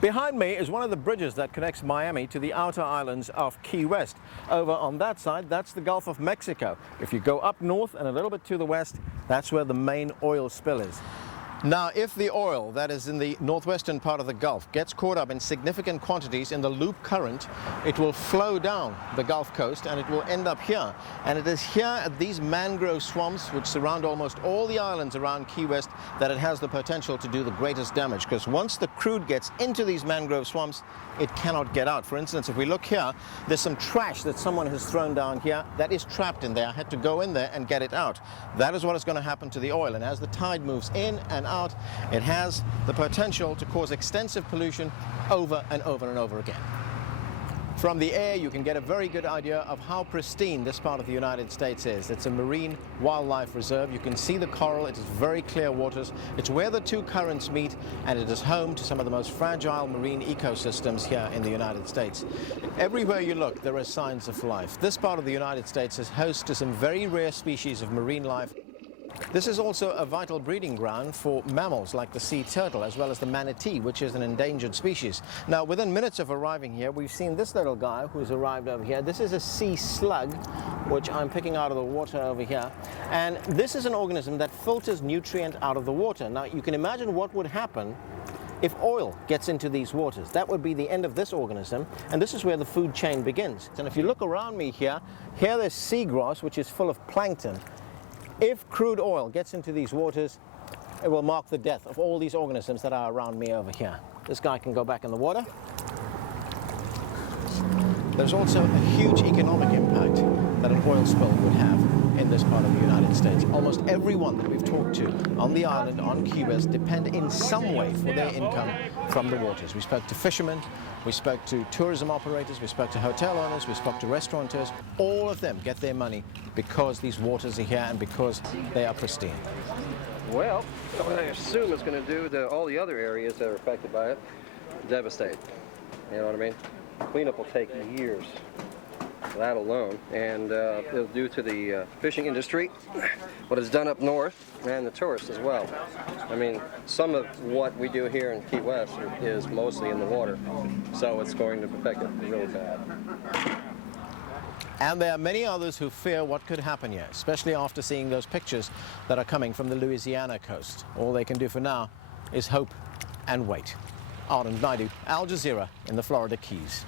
Behind me is one of the bridges that connects Miami to the outer islands of Key West. Over on that side, that's the Gulf of Mexico. If you go up north and a little bit to the west, that's where the main oil spill is. Now, if the oil that is in the northwestern part of the Gulf gets caught up in significant quantities in the loop current, it will flow down the Gulf Coast and it will end up here. And it is here at these mangrove swamps, which surround almost all the islands around Key West, that it has the potential to do the greatest damage. Because once the crude gets into these mangrove swamps, it cannot get out. For instance, if we look here, there's some trash that someone has thrown down here that is trapped in there. I had to go in there and get it out. That is what is going to happen to the oil. And as the tide moves in and out, it has the potential to cause extensive pollution over and over and over again. From the air, you can get a very good idea of how pristine this part of the United States is. It's a marine wildlife reserve. You can see the coral. It is very clear waters. It's where the two currents meet, and it is home to some of the most fragile marine ecosystems here in the United States. Everywhere you look, there are signs of life. This part of the United States is host to some very rare species of marine life. This is also a vital breeding ground for mammals like the sea turtle, as well as the manatee, which is an endangered species. Now, within minutes of arriving here, we've seen this little guy who's arrived over here. This is a sea slug, which I'm picking out of the water over here. And this is an organism that filters nutrient out of the water. Now, you can imagine what would happen if oil gets into these waters. That would be the end of this organism, and this is where the food chain begins. And if you look around me here there's seagrass, which is full of plankton. If crude oil gets into these waters, it will mark the death of all these organisms that are around me over here. This guy can go back in the water. There's also a huge economic impact that an oil spill would have in this part of the United States. Almost everyone that we've talked to on the island, on Key West, depend in some way for their income from the waters. We spoke to fishermen, we spoke to tourism operators, we spoke to hotel owners, we spoke to restaurateurs. All of them get their money because these waters are here and because they are pristine. Well, what I assume it's going to do to all the other areas that are affected by it, devastate. You know what I mean? Cleanup will take years, that alone, and it'll do to the fishing industry what it's done up north, and the tourists as well. I mean, some of what we do here in Key West is mostly in the water, so it's going to affect it really bad. And there are many others who fear what could happen here, especially after seeing those pictures that are coming from the Louisiana coast. All they can do for now is hope and wait. Arden Naidu, Al Jazeera in the Florida Keys.